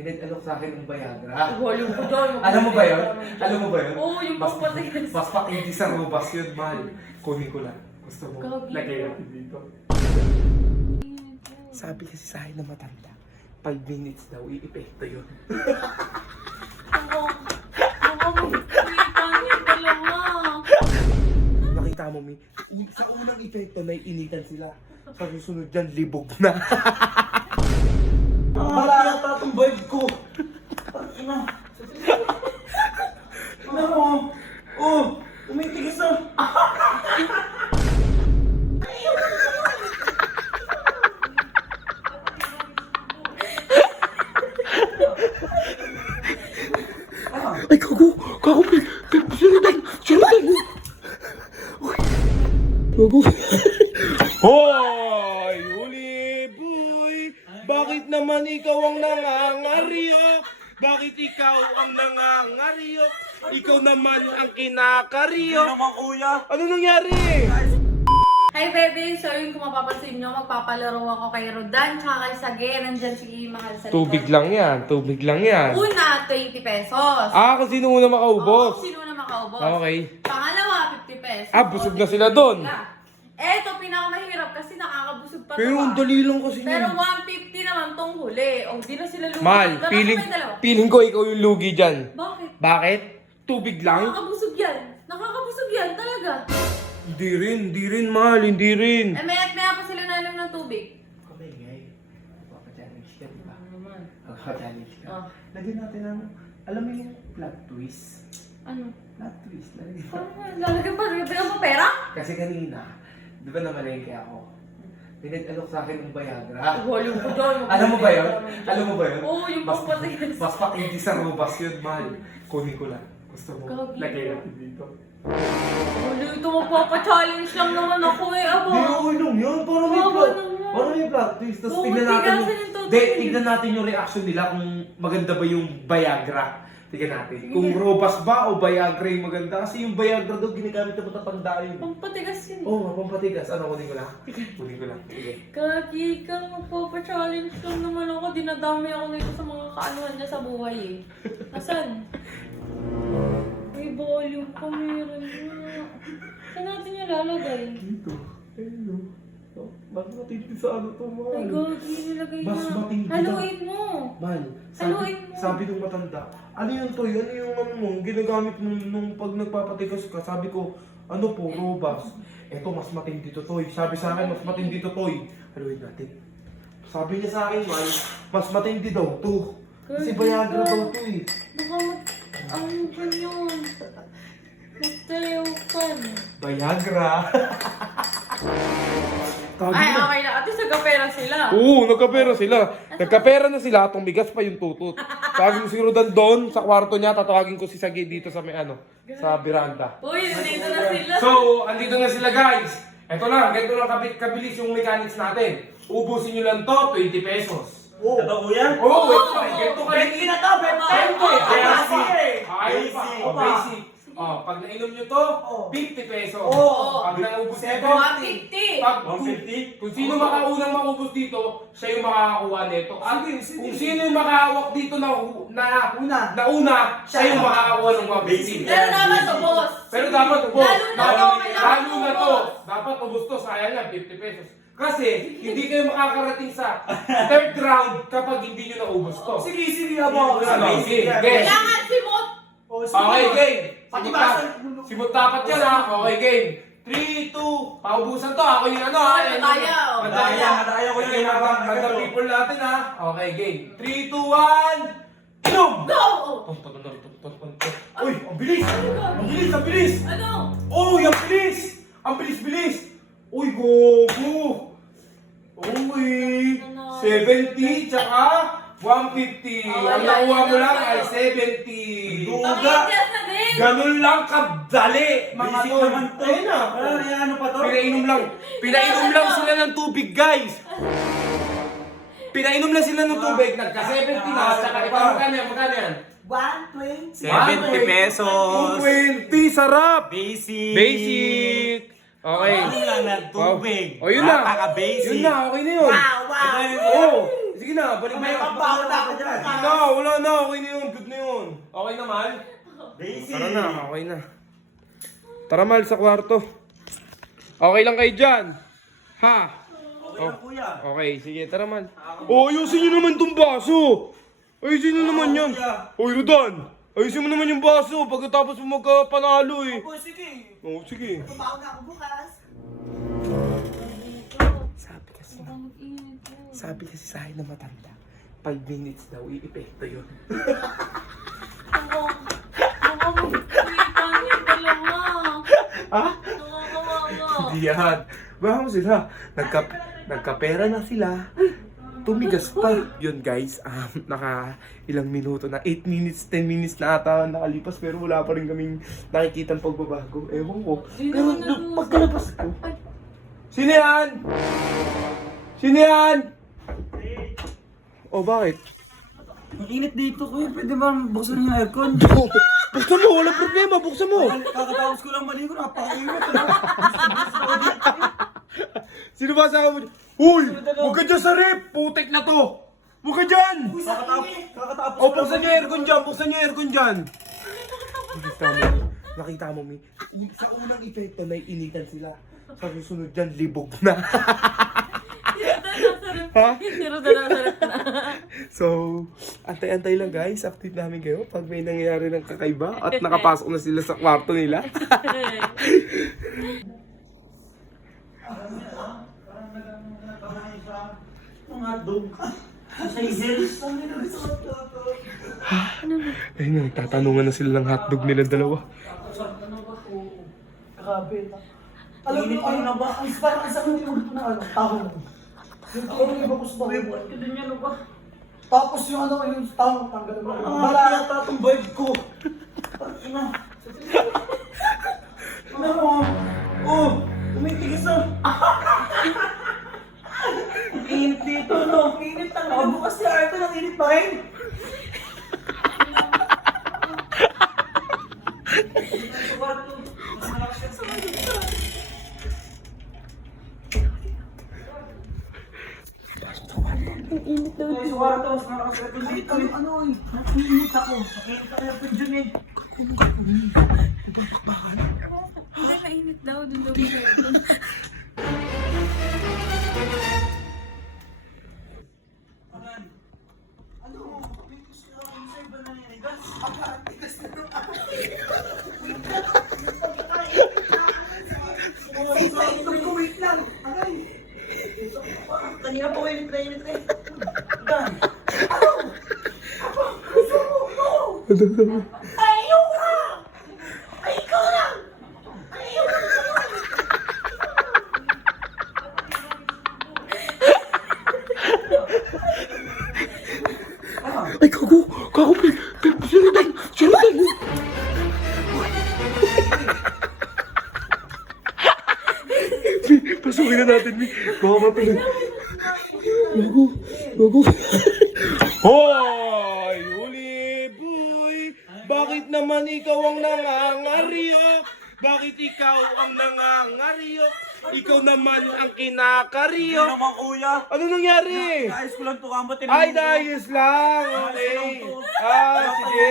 pinag-alok sa akin ng Viagra. Volume ko doon. Alam mo ba yun? Alam mo ba yun? Oo, yung Mas, pampatigas. mas pakindi sa rubas yun, mahal. Kunin ko lang. Gusto mo? Gagi. Lagay natin dito. Sabi kasi sa akin na matanda, 5 minutes daw, i-epekto yun. Nakita mo, Mi, sa unang epekto na initan sila. Sa susunod dyan, libog na. Bakit naman ikaw ang nangangaryo? Bakit ikaw ang nangangaryo? Ikaw naman ang kinakaryo. naman kuya. Ano nangyari? Hi, baby! So, yun kung mapapansin nyo, magpapalaro ako kay Rodan, tsaka kay Sage. Nandyan si Mahal sa likod. Tubig lang yan. Tubig lang yan. Una, 20 pesos. Ah, kung sino una Oo, makaubos. sino na makaubos? Okay. Pangalawa, 50 pesos. Ah, busog na sila doon. Eto, pinakamahirap kasi nakakabusog pa Pero to, ang ah. dali lang kasi Pero yun. 150 naman tong huli. O, di na sila lugi. Dalawa kami dalawa. feeling ko ikaw yung lugi dyan. Bakit? Bakit? Tubig lang? Nakakabusog yan. Nakakabusog yan, talaga. Hindi rin, hindi rin, mahal, hindi rin. Eh, may maya pa sila nainom ng tubig. Okay, ngay. Papa-challenge ka, di ba? Ano naman? Papa-challenge ka. Ah. Lagyan natin ang, alam mo yung plot twist? Ano? Plot twist, lagyan nga? Lalagyan pa? Bigyan mo pera? Kasi kanina, di ba namalengke ako? Pinag-alok sa akin ng Viagra. Volume ko doon. Alam mo ba yun? Alam mo ba yun? Oo, yung mas, pampatigas. mas pakindi sa rubas yun, mahal. Kunin ko lang. Gusto mo? Gagi. Lagay natin dito. Ano ito magpapa-challenge lang naman ako eh, abo. Hindi, okay lang yun. Para may Oo, plot. naman. May plot twist. Tapos Oo, tignan natin tigasan yung... yung totoo. Hindi, tignan natin yung reaction nila kung maganda ba yung Viagra. Tignan natin. Kung robust ba o Viagra yung maganda. Kasi yung Viagra daw ginagamit na matatanda yun. Pampatigas yun. Oo, oh, pampatigas. Ano, kunin ko lang? Kunin ko lang. Sige. Kagi ka, magpapa-challenge lang naman ako. Dinadami ako nito sa mga kaanuhan niya sa buhay eh. Asan? May volume pa meron na. Saan natin yung lalagay? Dito. Ayun. Mas matindi sa ano to, Ay, mahal. gagi, nilagay Mas na. matindi na. Haluin mo. Man, sabi, Haluin mo. sabi nung matanda, ano yun to? Ano yung ano mo, ginagamit mo nung pag nagpapatigas ka? Sabi ko, ano po, robust. Eto, mas matindi to, Toy. Sabi sa akin, mas matindi to, Toy. Haluin natin. Sabi niya sa akin, man, mas matindi daw to. Kasi Viagra daw to eh. Baka mag... Ano ba yun? Magtayaw ka. Viagra. Sabi Ay, niya. okay na. At least nagkapera sila. Oo, nagkapera sila. Nagkapera na sila, tumigas pa yung tutot. Tawagin ko si Rodan doon sa kwarto niya, tatawagin ko si Sagi dito sa may ano, sa veranda. Uy, nandito na sila. So, andito na sila guys. Ito lang, ganito lang kabi- kabilis yung mechanics natin. Ubusin nyo lang to, 20 pesos. Oh. Totoo yan? Oo, oh, ito ganito ka Benti na to! Ganito eh, Basic! Ayun pa, Basic. oh, basic. Oh, pag nainom nyo to, Oh. 50 pesos. Oo. Pag naubos nyo to, 150. pag 150? kung sino makaunang makubos dito, siya yung makakakuha nito. At kung sino yung makahawak dito na, na, Una. na una, siya yung makakakuha ng 150. Pero dapat to, boss. Pero dapat ubos. Lalo na to, kailangan Lalo na to. ubos. Dapat ubos to. Sayang yan, 50 pesos. Kasi, hindi kayo makakarating sa third round kapag hindi nyo naubos to. Sige, sige, abo. Ano? Sige, Sige, sige. Kailangan si Mot. Oh, sige. Okay, game. Pati ba? Simot dapat yan ha. Okay, game. 3, 2, paubusan to. Ako yung ano ha. Ay, madaya, oh. Madaya, madaya ko yung mga mga people natin ha. Okay, game. 3, 2, 1. Boom! Go! Tum. Uy, ang bilis! Ang bilis, ang bilis! Ano? Uy, ang bilis! Ang bilis-bilis! Uy, gogo! Uy, 70 tsaka 150. Ang nakuha mo lang ay 70. Pakitas na din. Ganun lang kadali, mga Basic tol. naman to. Ayun na. Ah, yan, ano pa to? Pinainom lang. Pinainom lang sila ng tubig, guys. Pinainom lang sila ng tubig. Nagka-70 na. Tsaka ito, magkano yan? Magkano yan? 120. 70 pesos. 220, sarap. Basic. Basic. Okay. Ano lang na tubig. Oh, yun na. Napaka-basic. Yun na, okay na yun. Wow, wow. Oh, Sige na, balik May na. pambaho na ako dyan. Hindi na, wala na. Okay na yun. Good na yun. Okay na, Mal? Daisy. Tara na, okay na. Tara, Mal, sa kwarto. Okay lang kayo dyan. Ha? Okay lang kuya. Okay, sige, tara, Mal. Oh, ayusin nyo naman tong baso. Ayusin nyo naman yan. Oy, Rodan. Ayusin mo naman yung baso pagkatapos mo magkapanalo eh. Oh, sige. Oo, sige. Tumaw na ako bukas. Sabi kasi, mag-init po. sabi kasi sa akin na matanda. 5 minutes daw, i-epekto yun. Mag-initan yung dalawa. ha? Nakakawawa. Hindi yan. Baka mo sila. Nagka, nagkapera na sila. Tumigas pa. Yun guys, um, naka ilang minuto na. 8 minutes, 10 minutes na ata nakalipas pero wala pa rin kaming nakikita pagbabago. Ewan ko. Pero nung pagkalabas ko. Sino yan? Sino yan? Oh, bakit? Ang init dito kuya. Pwede ba buksan yung aircon? Buksan mo, walang problema, buksan mo. Kakatapos ko lang maligo. Napakainit. Sino ba sa mo? Uy! Huwag ka dyan sa rep! Putek na to! Huwag ka dyan! Kakatapos. Kakatapos O, buksan yung aircon dyan! Buksan yung aircon dyan! Nakita mo, nakita mo, Mi. Sa unang epekto na initan sila. Sa susunod dyan, libog na. ha? So, antay-antay lang guys. Update namin kayo pag may nangyayari ng kakaiba at nakapasok na sila sa kwarto nila. Sa. Ayun na, nagtatanungan na sila ng hotdog nila dalawa. Grabe. Alam mo, ano na ba? Ang parang isang ulit na ano, Yung tahong iba ko sa tahong. Ba't ka din yan ba? Tapos yung ano, yung tahong, tanggalin mo. Ah, Wala yata itong vibe ko. Ina. Ano mo? Oh, tumitigas. Ang init dito, no? Ang init na. Nakabukas si Arto, ang init pa rin. Nakita ko yung dyan No! Ayaw ka! Ay, ikaw lang! Ayaw ka naman! Ay, kago! Kago! Sinudan! Sinudan! Pasukin na natin, Mi. Baka matuloy. Gago! Gago! Hoy! Naman ikaw ang nangangaryo? Bakit ikaw ang nangangaryo? Ikaw naman ang kinakaryo. Ano naman, kuya? Ano nangyari? Ayos ko lang to kamba. Ay, naayos lang. Okay. Ah, sige.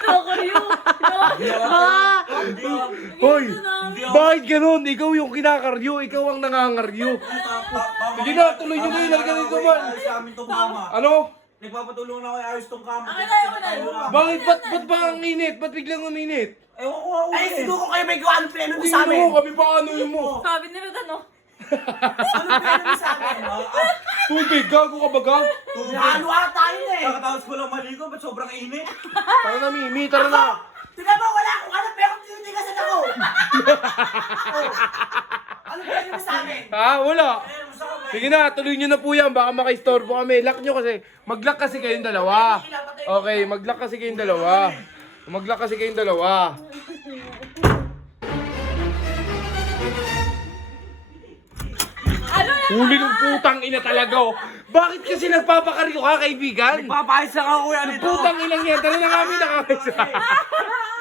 Kakaryo! Ah! Hoy, bakit ganun? Ikaw yung kinakaryo, ikaw ang nangangaryo. Sige na, tuloy nyo na. Halika dito man. Ano? Nagpapatulong na ako ayos tong kama. Akin na, akin na. Bakit? Ba't, ba't ba ang init? Ba't biglang uminit? Ewan ko nga Ay, ulit. siguro kayo may gawa ng plano Hindi sa amin. mo, kami pa ano yun mo. Sabi nila ano? Ano plano sa amin? Tubig, gago ka ba ga? Ano ata tayo na eh. Kakatapos ko lang maligo, ba't sobrang init? Tara na, Mimi, tara na. Tingnan mo, wala akong ano, pero tinitigasan ako. Oh. Ano plano sa amin? Ha? Wala. Sige na, tuloy nyo na po yan. Baka makaistorbo kami. Lock nyo kasi. Mag-lock kasi kayong dalawa. Okay, mag-lock kasi kayong dalawa. Mag-lock kasi kayong dalawa. Huli ng putang ina talaga oh. Bakit kasi nagpapakaryo ka, kaibigan? Lang ako kuya nito. Putang inang yan. Tara na kami nakakaisa.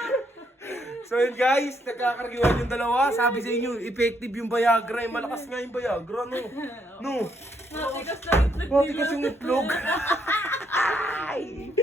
So yun guys, nagkakargiwan yung dalawa. Sabi sa inyo, effective yung Viagra. Eh, malakas nga yung Viagra, no? No. Matikas na itlog. Matikas yung itlog. Ay!